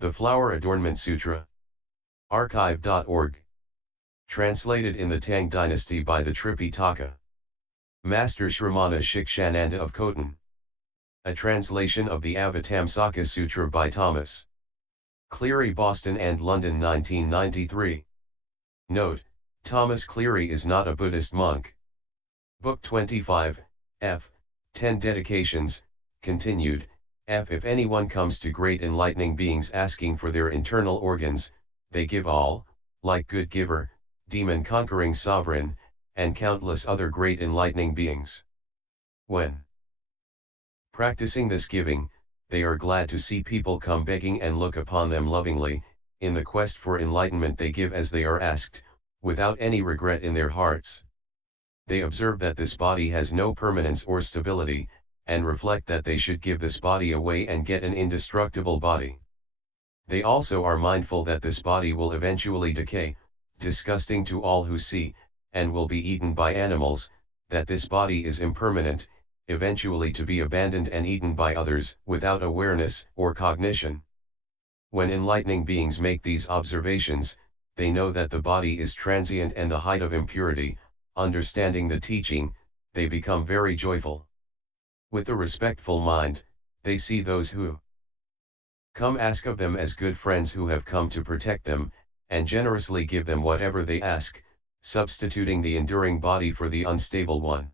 The Flower Adornment Sutra. Archive.org. Translated in the Tang Dynasty by the Tripitaka. Master Shramana Shikshananda of Khotan. A translation of the Avatamsaka-Sutra by Thomas Cleary, Boston and London, 1993. Note: Thomas Cleary is not a Buddhist monk. Book 25, F. 10 Dedications, continued. F. If anyone comes to great enlightening beings asking for their internal organs, they give all, like Good Giver, Demon-Conquering Sovereign, and countless other great enlightening beings. When practicing this giving, they are glad to see people come begging and look upon them lovingly. In the quest for enlightenment they give as they are asked, without any regret in their hearts. They observe that this body has no permanence or stability, and reflect that they should give this body away and get an indestructible body. They also are mindful that this body will eventually decay, disgusting to all who see, and will be eaten by animals, that this body is impermanent, eventually to be abandoned and eaten by others, without awareness or cognition. When enlightening beings make these observations, they know that the body is transient and the height of impurity. Understanding the teaching, they become very joyful. With a respectful mind, they see those who come ask of them as good friends who have come to protect them, and generously give them whatever they ask, substituting the enduring body for the unstable one.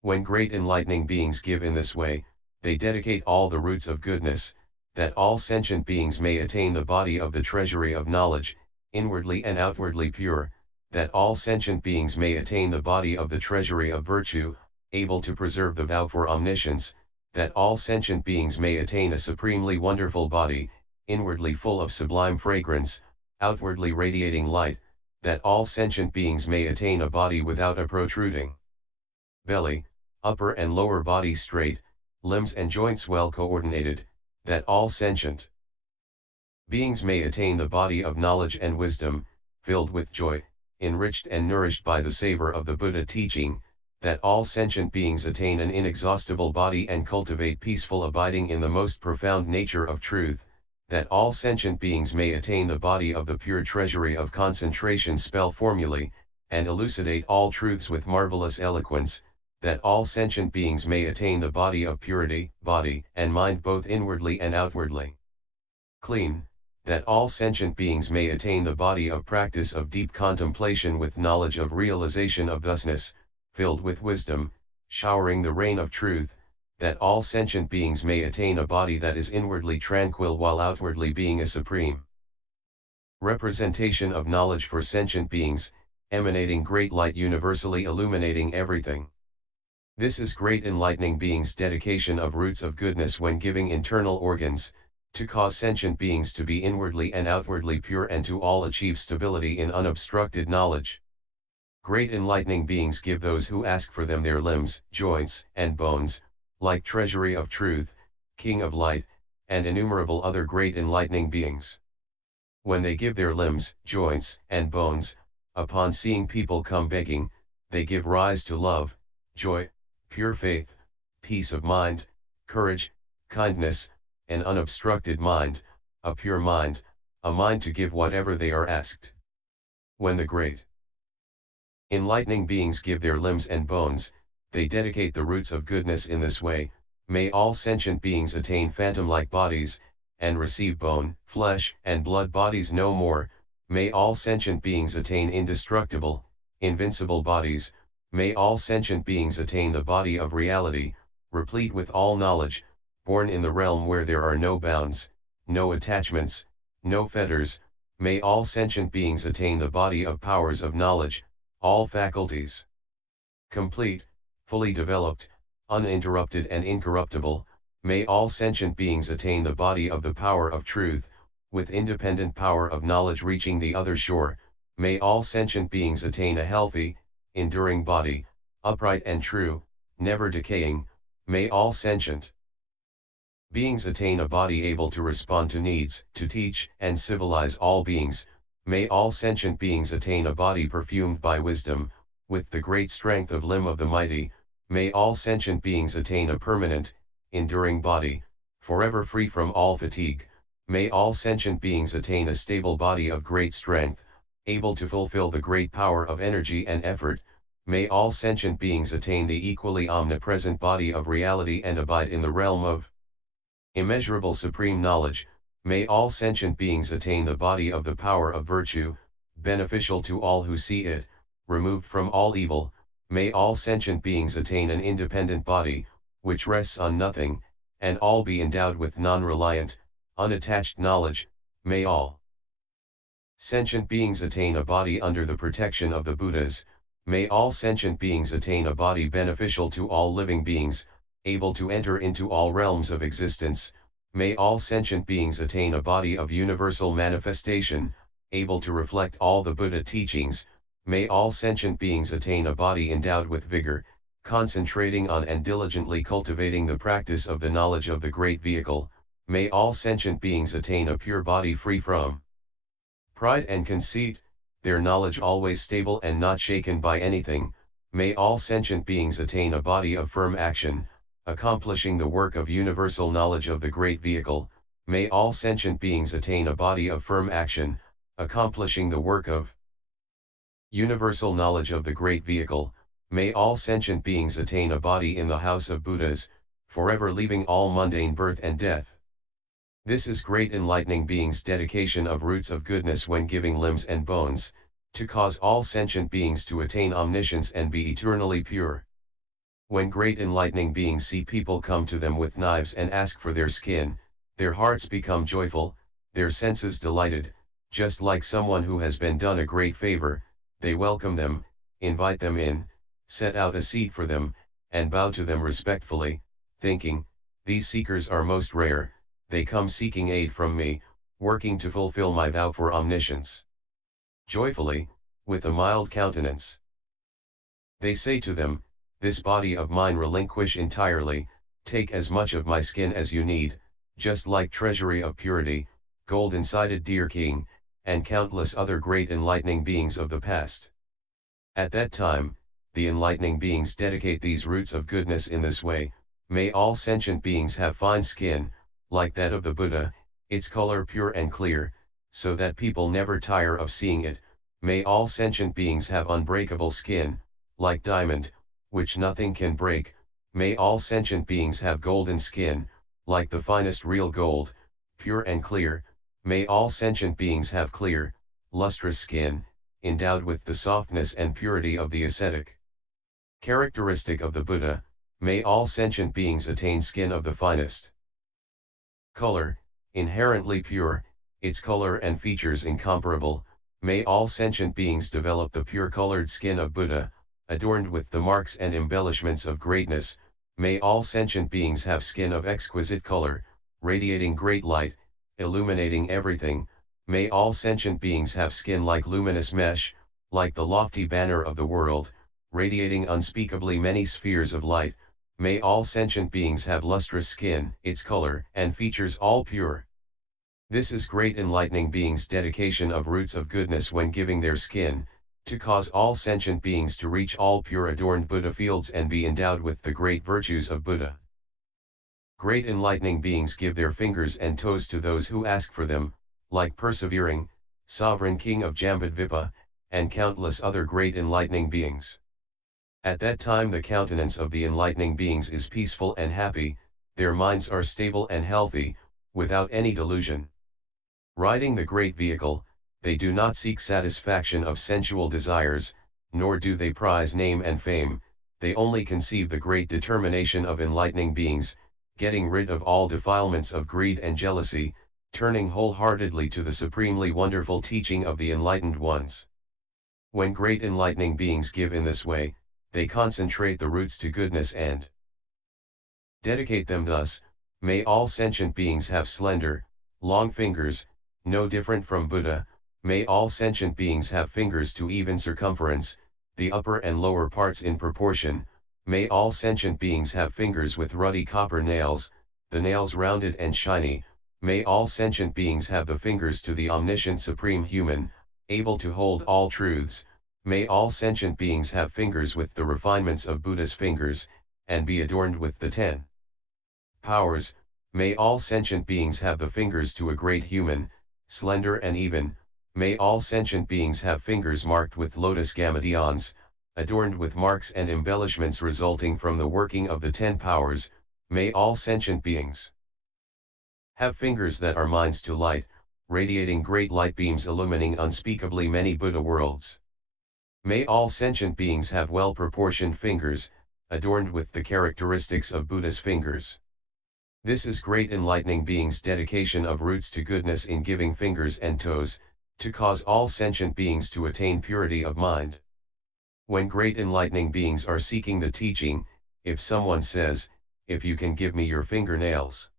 When great enlightening beings give in this way, they dedicate all the roots of goodness, that all sentient beings may attain the body of the treasury of knowledge, inwardly and outwardly pure, that all sentient beings may attain the body of the treasury of virtue, able to preserve the vow for omniscience, that all sentient beings may attain a supremely wonderful body, inwardly full of sublime fragrance, outwardly radiating light, that all sentient beings may attain a body without a protruding belly, upper and lower body straight, limbs and joints well coordinated, that all sentient beings may attain the body of knowledge and wisdom, filled with joy, enriched and nourished by the savor of the Buddha teaching, that all sentient beings attain an inexhaustible body and cultivate peaceful abiding in the most profound nature of truth, that all sentient beings may attain the body of the pure treasury of concentration spell formulae, and elucidate all truths with marvelous eloquence, that all sentient beings may attain the body of purity, body and mind both inwardly and outwardly clean, that all sentient beings may attain the body of practice of deep contemplation with knowledge of realization of thusness, filled with wisdom, showering the rain of truth, that all sentient beings may attain a body that is inwardly tranquil while outwardly being a supreme representation of knowledge for sentient beings, emanating great light universally illuminating everything. This is great enlightening beings' dedication of roots of goodness when giving internal organs, to cause sentient beings to be inwardly and outwardly pure and to all achieve stability in unobstructed knowledge. Great enlightening beings give those who ask for them their limbs, joints, and bones, like Treasury of Truth, King of Light, and innumerable other great enlightening beings. When they give their limbs, joints, and bones, upon seeing people come begging, they give rise to love, joy, pure faith, peace of mind, courage, kindness, an unobstructed mind, a pure mind, a mind to give whatever they are asked. When the great enlightening beings give their limbs and bones, they dedicate the roots of goodness in this way. May all sentient beings attain phantom-like bodies, and receive bone, flesh, and blood bodies no more. May all sentient beings attain indestructible, invincible bodies. May all sentient beings attain the body of reality, replete with all knowledge, born in the realm where there are no bounds, no attachments, no fetters. May all sentient beings attain the body of powers of knowledge, all faculties complete, fully developed, uninterrupted and incorruptible. May all sentient beings attain the body of the power of truth, with independent power of knowledge reaching the other shore. May all sentient beings attain a healthy, enduring body, upright and true, never decaying. May all sentient beings attain a body able to respond to needs, to teach and civilize all beings. May all sentient beings attain a body perfumed by wisdom, with the great strength of limb of the mighty. May all sentient beings attain a permanent, enduring body, forever free from all fatigue, May all sentient beings attain a stable body of great strength, able to fulfill the great power of energy and effort. May all sentient beings attain the equally omnipresent body of reality and abide in the realm of immeasurable supreme knowledge. May all sentient beings attain the body of the power of virtue, beneficial to all who see it, removed from all evil. May all sentient beings attain an independent body, which rests on nothing, and all be endowed with non-reliant, unattached knowledge. May all sentient beings attain a body under the protection of the Buddhas. May all sentient beings attain a body beneficial to all living beings, able to enter into all realms of existence. May all sentient beings attain a body of universal manifestation, able to reflect all the Buddha teachings. May all sentient beings attain a body endowed with vigor, concentrating on and diligently cultivating the practice of the knowledge of the great vehicle. May all sentient beings attain a pure body free from pride and conceit, their knowledge always stable and not shaken by anything. May all sentient beings attain a body of firm action, accomplishing the work of universal knowledge of the great vehicle. May all sentient beings attain a body of firm action, accomplishing the work of universal knowledge of the great vehicle. May all sentient beings attain a body in the house of Buddhas, forever leaving all mundane birth and death. This is great enlightening beings' dedication of roots of goodness when giving limbs and bones, to cause all sentient beings to attain omniscience and be eternally pure. When great enlightening beings see people come to them with knives and ask for their skin, their hearts become joyful, their senses delighted, just like someone who has been done a great favor. They welcome them, invite them in, set out a seat for them, and bow to them respectfully, thinking, "These seekers are most rare, they come seeking aid from me, working to fulfill my vow for omniscience." Joyfully, with a mild countenance, they say to them, "This body of mine relinquish entirely, take as much of my skin as you need," just like treasury of purity, golden-sided deer king, and countless other great enlightening beings of the past. At that time, the enlightening beings dedicate these roots of goodness in this way. May all sentient beings have fine skin, like that of the Buddha, its color pure and clear, so that people never tire of seeing it. May all sentient beings have unbreakable skin, like diamond, which nothing can break. May all sentient beings have golden skin, like the finest real gold, pure and clear. May all sentient beings have clear, lustrous skin, endowed with the softness and purity of the ascetic characteristic of the Buddha. May all sentient beings attain skin of the finest color, inherently pure, its color and features incomparable. May all sentient beings develop the pure-colored skin of Buddha, adorned with the marks and embellishments of greatness. May all sentient beings have skin of exquisite color, radiating great light, illuminating everything. May all sentient beings have skin like luminous mesh, like the lofty banner of the world, radiating unspeakably many spheres of light. May all sentient beings have lustrous skin, its color and features all pure. This is great enlightening beings' dedication of roots of goodness when giving their skin, to cause all sentient beings to reach all pure adorned Buddha fields and be endowed with the great virtues of Buddha. Great enlightening beings give their fingers and toes to those who ask for them, like persevering, sovereign king of Jambudvipa, and countless other great enlightening beings. At that time the countenance of the enlightening beings is peaceful and happy, their minds are stable and healthy, without any delusion. Riding the great vehicle, they do not seek satisfaction of sensual desires, nor do they prize name and fame, they only conceive the great determination of enlightening beings, getting rid of all defilements of greed and jealousy, turning wholeheartedly to the supremely wonderful teaching of the enlightened ones. When great enlightening beings give in this way, they concentrate the roots to goodness and dedicate them thus. May all sentient beings have slender, long fingers, no different from Buddha. May all sentient beings have fingers to even circumference, the upper and lower parts in proportion. May all sentient beings have fingers with ruddy copper nails, the nails rounded and shiny. May all sentient beings have the fingers to the omniscient supreme human, able to hold all truths. May all sentient beings have fingers with the refinements of Buddha's fingers, and be adorned with the 10 powers. May all sentient beings have the fingers to a great human, slender and even. May all sentient beings have fingers marked with lotus gametions, adorned with marks and embellishments resulting from the working of the 10 powers. May all sentient beings have fingers that are minds to light, radiating great light beams illumining unspeakably many Buddha worlds. May all sentient beings have well-proportioned fingers, adorned with the characteristics of Buddha's fingers. This is great enlightening beings' dedication of roots to goodness in giving fingers and toes, to cause all sentient beings to attain purity of mind. When great enlightening beings are seeking the teaching, if someone says, "If you can give me your fingernails,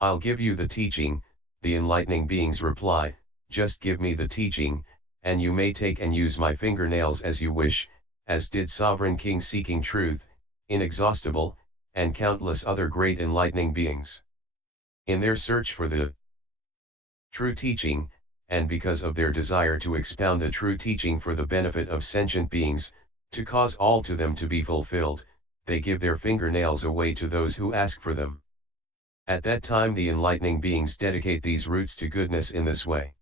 I'll give you the teaching," the enlightening beings reply, "Just give me the teaching, and you may take and use my fingernails as you wish," as did Sovereign King seeking truth, inexhaustible, and countless other great enlightening beings. In their search for the true teaching, and because of their desire to expound the true teaching for the benefit of sentient beings, to cause all to them to be fulfilled, they give their fingernails away to those who ask for them. At that time the enlightening beings dedicate these roots to goodness in this way.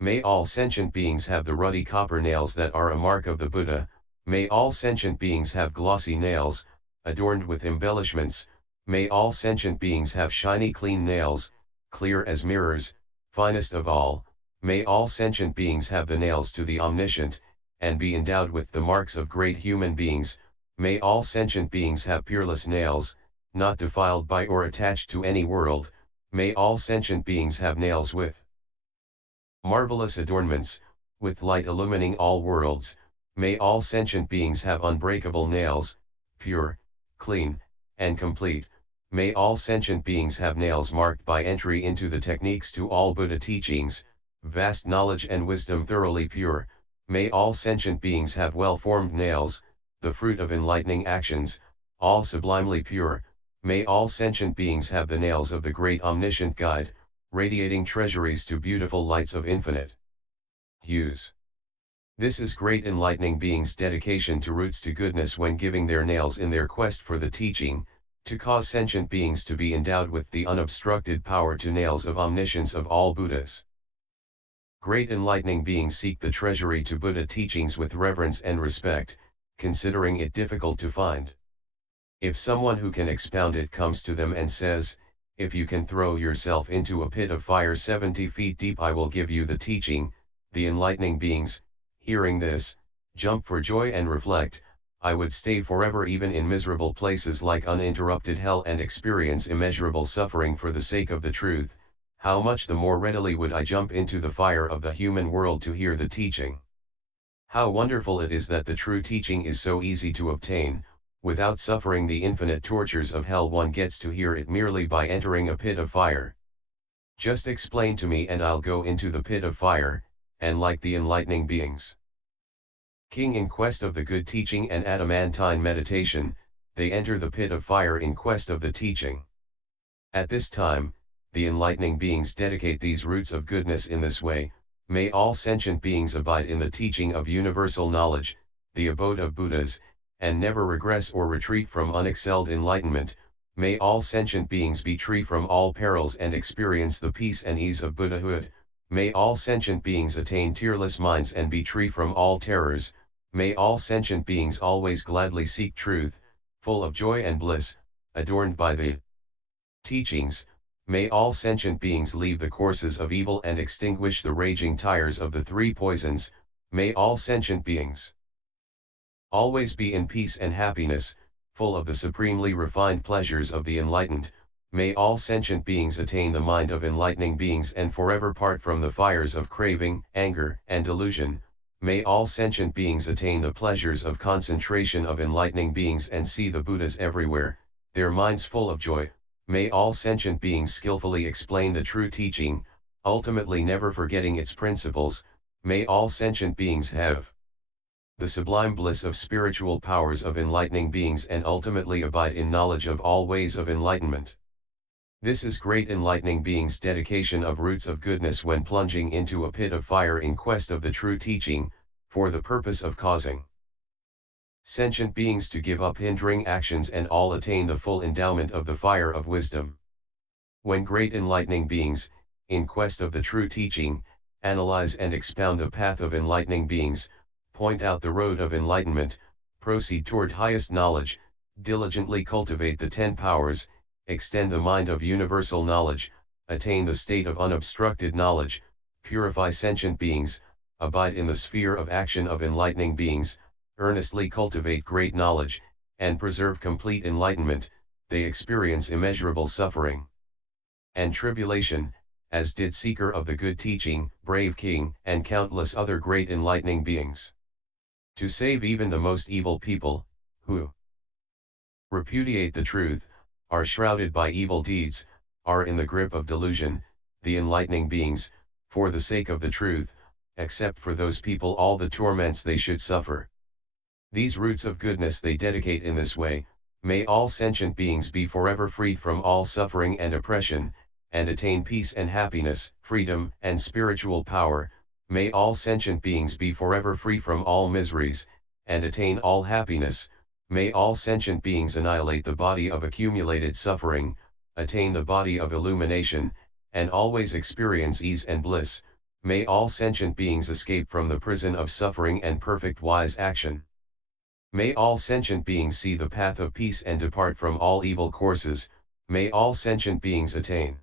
May all sentient beings have the ruddy copper nails that are a mark of the Buddha. May all sentient beings have glossy nails, adorned with embellishments. May all sentient beings have shiny clean nails, clear as mirrors, finest of all. May all sentient beings have the nails to the omniscient, and be endowed with the marks of great human beings. May all sentient beings have peerless nails, not defiled by or attached to any world. May all sentient beings have nails with marvelous adornments, with light illumining all worlds. May all sentient beings have unbreakable nails, pure, clean, and complete. May all sentient beings have nails marked by entry into the techniques to all Buddha teachings, vast knowledge and wisdom thoroughly pure. May all sentient beings have well-formed nails, the fruit of enlightening actions, all sublimely pure. May all sentient beings have the nails of the great omniscient guide, radiating treasuries to beautiful lights of infinite hues. This is great enlightening beings' dedication to roots to goodness when giving their nails in their quest for the teaching, to cause sentient beings to be endowed with the unobstructed power to nails of omniscience of all Buddhas. Great enlightening beings seek the treasury to Buddha teachings with reverence and respect, considering it difficult to find. If someone who can expound it comes to them and says, "If you can throw yourself into a pit of fire 70 feet deep, I will give you the teaching," the enlightening beings, hearing this, jump for joy and reflect, "I would stay forever even in miserable places like uninterrupted hell and experience immeasurable suffering for the sake of the truth. How much the more readily would I jump into the fire of the human world to hear the teaching." How wonderful it is that the true teaching is so easy to obtain. Without suffering the infinite tortures of hell, one gets to hear it merely by entering a pit of fire. Just explain to me and I'll go into the pit of fire, and like the enlightening beings, king in quest of the good teaching and adamantine meditation, they enter the pit of fire in quest of the teaching. At this time, the enlightening beings dedicate these roots of goodness in this way. May all sentient beings abide in the teaching of universal knowledge, the abode of Buddhas, and never regress or retreat from unexcelled enlightenment. May all sentient beings be free from all perils and experience the peace and ease of Buddhahood. May all sentient beings attain tearless minds and be free from all terrors. May all sentient beings always gladly seek truth, full of joy and bliss, adorned by the teachings. May all sentient beings leave the courses of evil and extinguish the raging tires of the 3 poisons. May all sentient beings always be in peace and happiness, full of the supremely refined pleasures of the enlightened. May all sentient beings attain the mind of enlightening beings and forever part from the fires of craving, anger, and delusion. May all sentient beings attain the pleasures of concentration of enlightening beings and see the Buddhas everywhere, their minds full of joy. May all sentient beings skillfully explain the true teaching, ultimately never forgetting its principles. May all sentient beings have the sublime bliss of spiritual powers of enlightening beings and ultimately abide in knowledge of all ways of enlightenment. This is great enlightening beings' dedication of roots of goodness when plunging into a pit of fire in quest of the true teaching, for the purpose of causing sentient beings to give up hindering actions and all attain the full endowment of the fire of wisdom. When great enlightening beings, in quest of the true teaching, analyze and expound the path of enlightening beings, point out the road of enlightenment, proceed toward highest knowledge, diligently cultivate the 10 powers, extend the mind of universal knowledge, attain the state of unobstructed knowledge, purify sentient beings, abide in the sphere of action of enlightening beings, earnestly cultivate great knowledge, and preserve complete enlightenment, they experience immeasurable suffering and tribulation, as did seeker of the good teaching, brave king, and countless other great enlightening beings. To save even the most evil people, who repudiate the truth, are shrouded by evil deeds, are in the grip of delusion, the enlightening beings, for the sake of the truth, accept for those people all the torments they should suffer. These roots of goodness they dedicate in this way, may all sentient beings be forever freed from all suffering and oppression, and attain peace and happiness, freedom and spiritual power, may all sentient beings be forever free from all miseries, and attain all happiness, may all sentient beings annihilate the body of accumulated suffering, attain the body of illumination, and always experience ease and bliss, may all sentient beings escape from the prison of suffering and perfect wise action. May all sentient beings see the path of peace and depart from all evil courses, may all sentient beings attain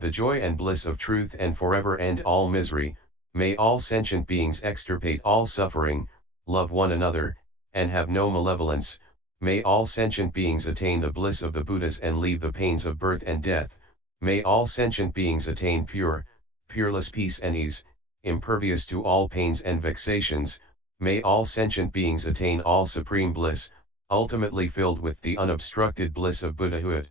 the joy and bliss of truth and forever end all misery, may all sentient beings extirpate all suffering, love one another, and have no malevolence, may all sentient beings attain the bliss of the Buddhas and leave the pains of birth and death, may all sentient beings attain pure, peerless peace and ease, impervious to all pains and vexations, may all sentient beings attain all supreme bliss, ultimately filled with the unobstructed bliss of Buddhahood.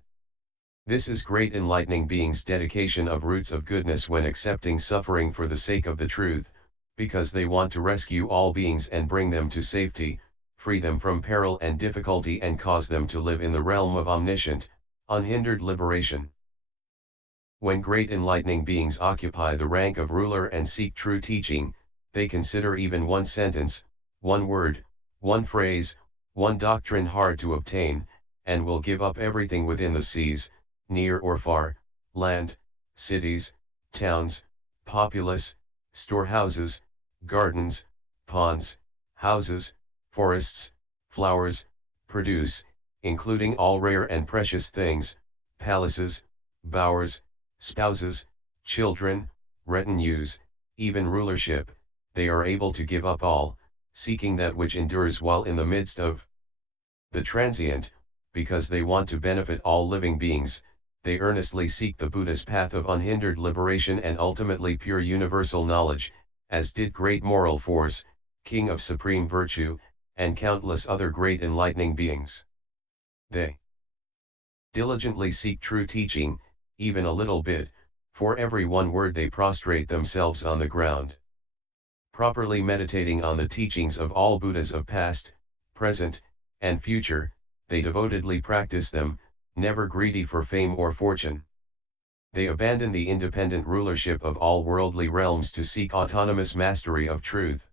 This is great enlightening beings' dedication of roots of goodness when accepting suffering for the sake of the truth, because they want to rescue all beings and bring them to safety, free them from peril and difficulty and cause them to live in the realm of omniscient, unhindered liberation. When great enlightening beings occupy the rank of ruler and seek true teaching, they consider even one sentence, one word, one phrase, one doctrine hard to obtain, and will give up everything within the seas, near or far, land, cities, towns, populace, storehouses, gardens, ponds, houses, forests, flowers, produce, including all rare and precious things, palaces, bowers, spouses, children, retinues, even rulership, they are able to give up all, seeking that which endures while in the midst of the transient, because they want to benefit all living beings. They earnestly seek the Buddha's path of unhindered liberation and ultimately pure universal knowledge, as did great moral force, king of supreme virtue, and countless other great enlightening beings. They diligently seek true teaching, even a little bit, for every one word they prostrate themselves on the ground. Properly meditating on the teachings of all Buddhas of past, present, and future, they devotedly practice them, never greedy for fame or fortune. They abandon the independent rulership of all worldly realms to seek autonomous mastery of truth.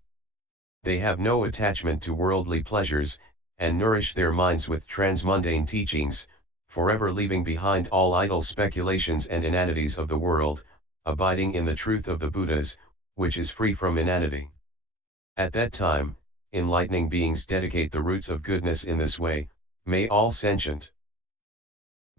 They have no attachment to worldly pleasures, and nourish their minds with transmundane teachings, forever leaving behind all idle speculations and inanities of the world, abiding in the truth of the Buddhas, which is free from inanity. At that time, enlightening beings dedicate the roots of goodness in this way, may all sentient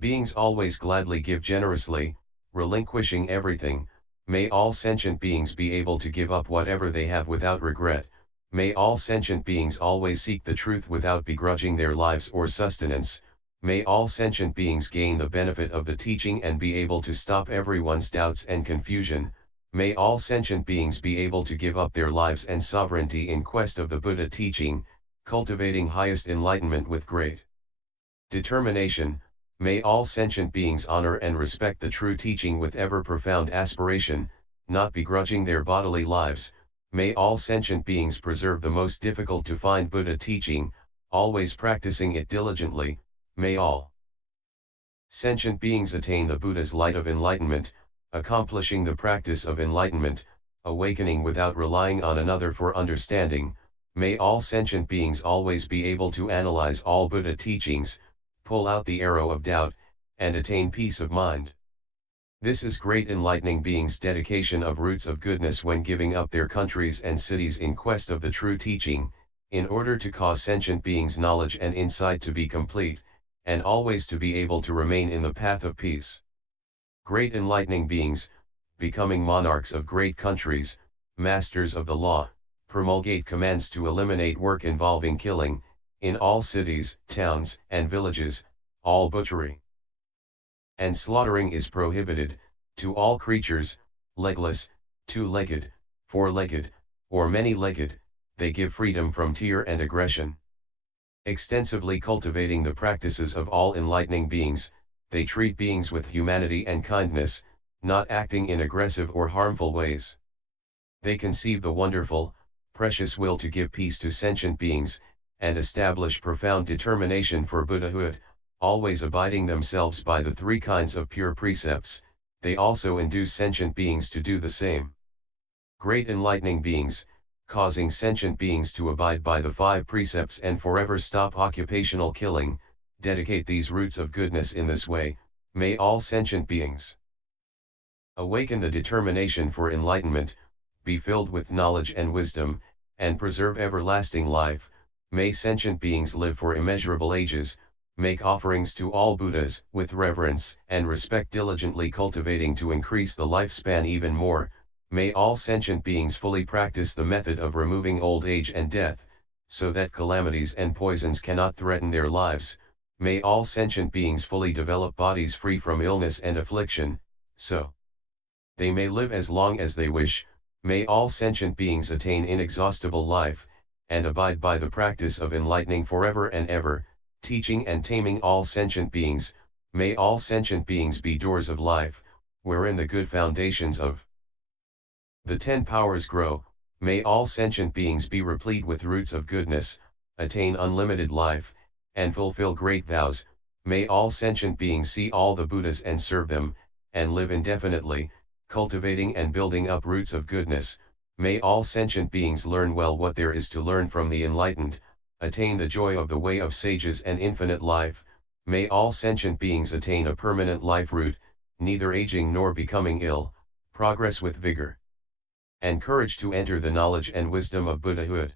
beings always gladly give generously, relinquishing everything, may all sentient beings be able to give up whatever they have without regret, may all sentient beings always seek the truth without begrudging their lives or sustenance, may all sentient beings gain the benefit of the teaching and be able to stop everyone's doubts and confusion, may all sentient beings be able to give up their lives and sovereignty in quest of the Buddha teaching, cultivating highest enlightenment with great determination, may all sentient beings honor and respect the true teaching with ever profound aspiration, not begrudging their bodily lives, may all sentient beings preserve the most difficult to find Buddha teaching, always practicing it diligently, may all sentient beings attain the Buddha's light of enlightenment, accomplishing the practice of enlightenment, awakening without relying on another for understanding, may all sentient beings always be able to analyze all Buddha teachings, pull out the arrow of doubt, and attain peace of mind. This is great enlightening beings' dedication of roots of goodness when giving up their countries and cities in quest of the true teaching, in order to cause sentient beings' knowledge and insight to be complete, and always to be able to remain in the path of peace. Great enlightening beings, becoming monarchs of great countries, masters of the law, promulgate commands to eliminate work involving killing, in all cities, towns, and villages, all butchery and slaughtering is prohibited, to all creatures, legless, two-legged, four-legged, or many-legged, they give freedom from fear and aggression. Extensively cultivating the practices of all enlightening beings, they treat beings with humanity and kindness, not acting in aggressive or harmful ways. They conceive the wonderful, precious will to give peace to sentient beings, and establish profound determination for Buddhahood, always abiding themselves by the three kinds of pure precepts. They also induce sentient beings to do the same. Great enlightening beings, causing sentient beings to abide by the 5 precepts and forever stop occupational killing, dedicate these roots of goodness in this way. May all sentient beings awaken the determination for enlightenment, be filled with knowledge and wisdom, and preserve everlasting life. May sentient beings live for immeasurable ages, make offerings to all Buddhas with reverence and respect, diligently cultivating to increase the lifespan even more. May all sentient beings fully practice the method of removing old age and death, so that calamities and poisons cannot threaten their lives. May all sentient beings fully develop bodies free from illness and affliction, so they may live as long as they wish. May all sentient beings attain inexhaustible life, and abide by the practice of enlightening forever and ever, teaching and taming all sentient beings. May all sentient beings be doors of life, wherein the good foundations of the 10 powers grow. May all sentient beings be replete with roots of goodness, attain unlimited life, and fulfill great vows. May all sentient beings see all the Buddhas and serve them, and live indefinitely, cultivating and building up roots of goodness. May all sentient beings learn well what there is to learn from the enlightened, attain the joy of the way of sages and infinite life. May all sentient beings attain a permanent life root, neither aging nor becoming ill, progress with vigor and courage to enter the knowledge and wisdom of Buddhahood.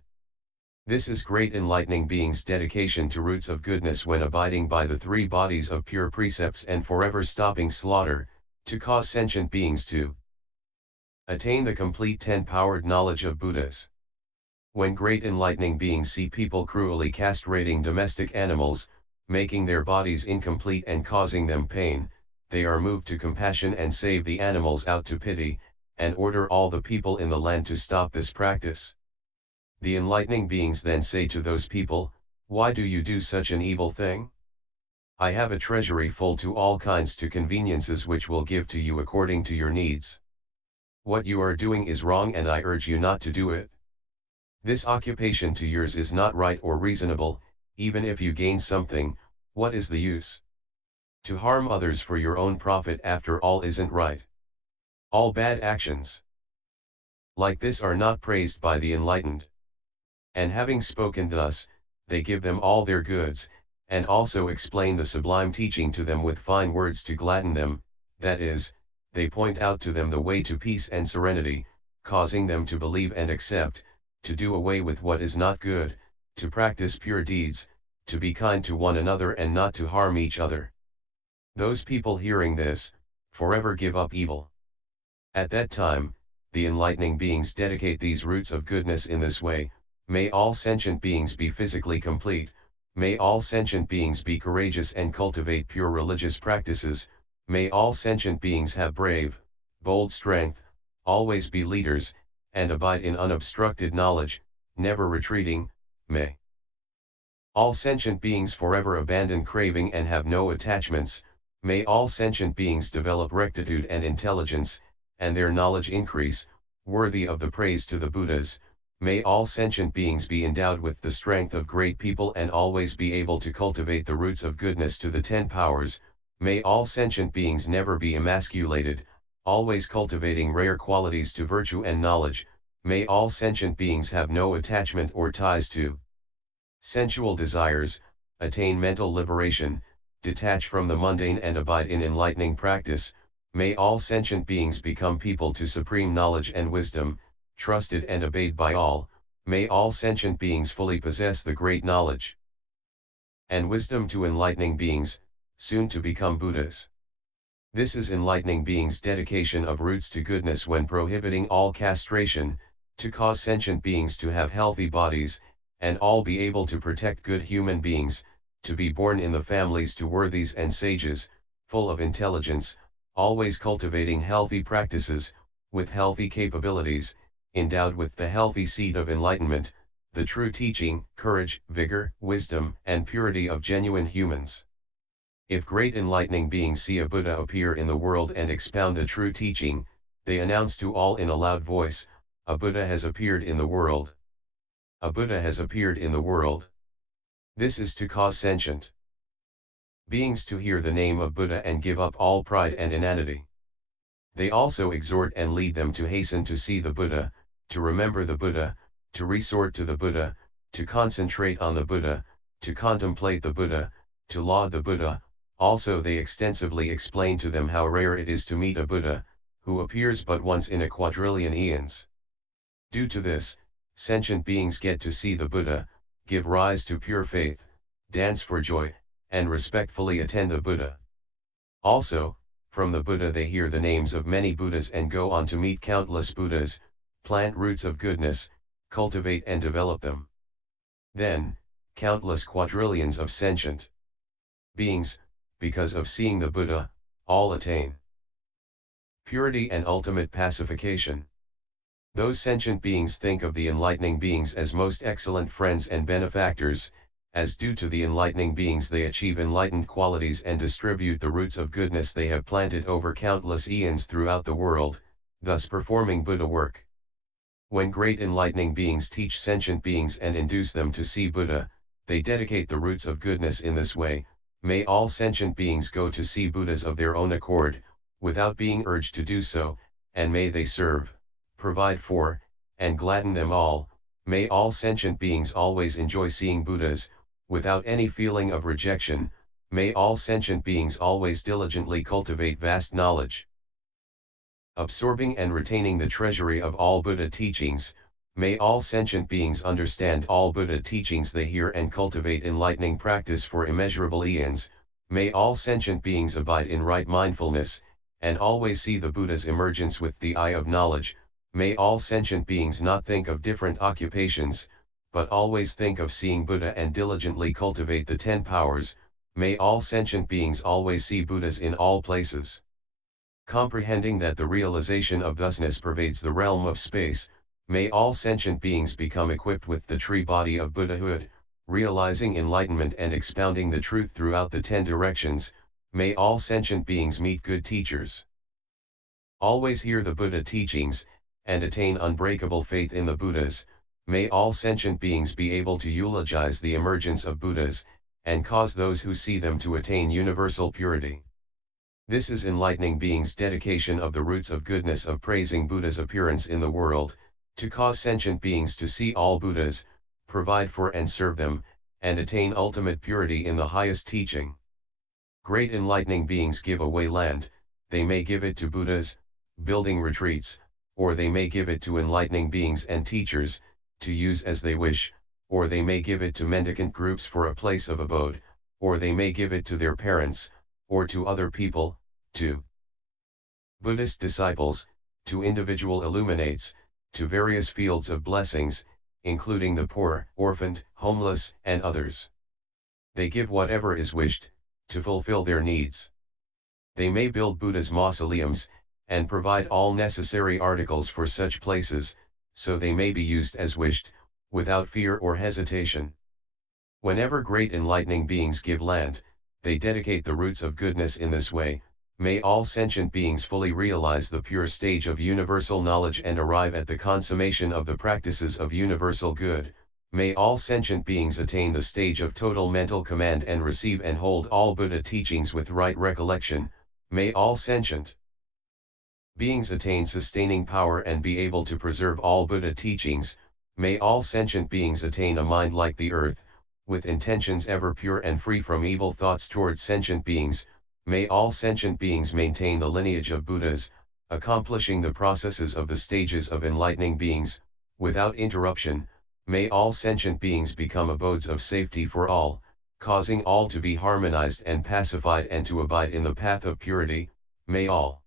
This is great enlightening beings' dedication to roots of goodness when abiding by the 3 bodies of pure precepts and forever stopping slaughter, to cause sentient beings to attain the complete 10-powered knowledge of Buddhas. When great enlightening beings see people cruelly castrating domestic animals, making their bodies incomplete and causing them pain, they are moved to compassion and save the animals out to pity, and order all the people in the land to stop this practice. The enlightening beings then say to those people, "Why do you do such an evil thing? I have a treasury full to all kinds to conveniences which will give to you according to your needs. What you are doing is wrong and I urge you not to do it. This occupation to yours is not right or reasonable. Even if you gain something, what is the use? To harm others for your own profit after all isn't right. All bad actions like this are not praised by the enlightened." And having spoken thus, they give them all their goods, and also explain the sublime teaching to them with fine words to gladden them. That is, they point out to them the way to peace and serenity, causing them to believe and accept, to do away with what is not good, to practice pure deeds, to be kind to one another and not to harm each other. Those people hearing this, forever give up evil. At that time, the enlightening beings dedicate these roots of goodness in this way. May all sentient beings be physically complete. May all sentient beings be courageous and cultivate pure religious practices. May all sentient beings have brave, bold strength, always be leaders, and abide in unobstructed knowledge, never retreating. May all sentient beings forever abandon craving and have no attachments. May all sentient beings develop rectitude and intelligence, and their knowledge increase, worthy of the praise to the Buddhas. May all sentient beings be endowed with the strength of great people and always be able to cultivate the roots of goodness to the 10 powers. May all sentient beings never be emasculated, always cultivating rare qualities to virtue and knowledge. May all sentient beings have no attachment or ties to sensual desires, attain mental liberation, detach from the mundane and abide in enlightening practice. May all sentient beings become people to supreme knowledge and wisdom, trusted and obeyed by all. May all sentient beings fully possess the great knowledge and wisdom to enlightening beings, soon to become Buddhas. This is enlightening beings' dedication of roots to goodness when prohibiting all castration, to cause sentient beings to have healthy bodies, and all be able to protect good human beings, to be born in the families to worthies and sages, full of intelligence, always cultivating healthy practices, with healthy capabilities, endowed with the healthy seed of enlightenment, the true teaching, courage, vigor, wisdom, and purity of genuine humans. If great enlightening beings see a Buddha appear in the world and expound the true teaching, they announce to all in a loud voice, "A Buddha has appeared in the world. A Buddha has appeared in the world." This is to cause sentient beings to hear the name of Buddha and give up all pride and inanity. They also exhort and lead them to hasten to see the Buddha, to remember the Buddha, to resort to the Buddha, to concentrate on the Buddha, to contemplate the Buddha, to laud the Buddha. Also they extensively explain to them how rare it is to meet a Buddha, who appears but once in a quadrillion eons. Due to this, sentient beings get to see the Buddha, give rise to pure faith, dance for joy, and respectfully attend the Buddha. Also, from the Buddha they hear the names of many Buddhas and go on to meet countless Buddhas, plant roots of goodness, cultivate and develop them. Then, countless quadrillions of sentient beings, because of seeing the Buddha, all attain purity and ultimate pacification. Those sentient beings think of the enlightening beings as most excellent friends and benefactors, as due to the enlightening beings they achieve enlightened qualities and distribute the roots of goodness they have planted over countless eons throughout the world, thus performing Buddha work. When great enlightening beings teach sentient beings and induce them to see Buddha, they dedicate the roots of goodness in this way. May all sentient beings go to see Buddhas of their own accord, without being urged to do so, and may they serve, provide for, and gladden them all. May all sentient beings always enjoy seeing Buddhas, without any feeling of rejection. May all sentient beings always diligently cultivate vast knowledge, absorbing and retaining the treasury of all Buddha teachings. May all sentient beings understand all Buddha teachings they hear and cultivate enlightening practice for immeasurable eons. May all sentient beings abide in right mindfulness, and always see the Buddha's emergence with the eye of knowledge. May all sentient beings not think of different occupations, but always think of seeing Buddha and diligently cultivate the 10 powers. May all sentient beings always see Buddhas in all places. Comprehending that the realization of thusness pervades the realm of space, may all sentient beings become equipped with the tree body of Buddhahood, realizing enlightenment and expounding the truth throughout the 10 directions. May all sentient beings meet good teachers, always hear the Buddha teachings, and attain unbreakable faith in the Buddhas. May all sentient beings be able to eulogize the emergence of Buddhas, and cause those who see them to attain universal purity. This is enlightening beings' dedication of the roots of goodness of praising Buddha's appearance in the world, to cause sentient beings to see all Buddhas, provide for and serve them, and attain ultimate purity in the highest teaching. Great enlightening beings give away land. They may give it to Buddhas, building retreats, or they may give it to enlightening beings and teachers, to use as they wish, or they may give it to mendicant groups for a place of abode, or they may give it to their parents, or to other people, to Buddhist disciples, to individual illuminates, to various fields of blessings, including the poor, orphaned, homeless, and others. They give whatever is wished, to fulfill their needs. They may build Buddha's mausoleums, and provide all necessary articles for such places, so they may be used as wished, without fear or hesitation. Whenever great enlightening beings give land, they dedicate the roots of goodness in this way. May all sentient beings fully realize the pure stage of universal knowledge and arrive at the consummation of the practices of universal good. May all sentient beings attain the stage of total mental command and receive and hold all Buddha teachings with right recollection. May all sentient beings attain sustaining power and be able to preserve all Buddha teachings. May all sentient beings attain a mind like the earth, with intentions ever pure and free from evil thoughts towards sentient beings. May all sentient beings maintain the lineage of Buddhas, accomplishing the processes of the stages of enlightening beings, without interruption. May all sentient beings become abodes of safety for all, causing all to be harmonized and pacified and to abide in the path of purity. May all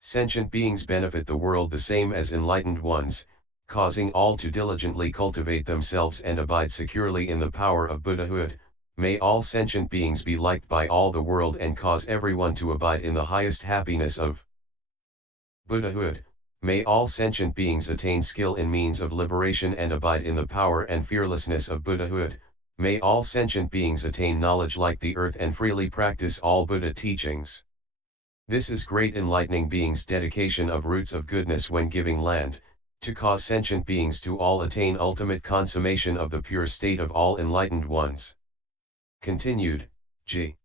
sentient beings benefit the world the same as enlightened ones, causing all to diligently cultivate themselves and abide securely in the power of Buddhahood. May all sentient beings be liked by all the world and cause everyone to abide in the highest happiness of Buddhahood. May all sentient beings attain skill in means of liberation and abide in the power and fearlessness of Buddhahood. May all sentient beings attain knowledge like the earth and freely practice all Buddha teachings. This is great enlightening beings' dedication of roots of goodness when giving land, to cause sentient beings to all attain ultimate consummation of the pure state of all enlightened ones. Continued, G.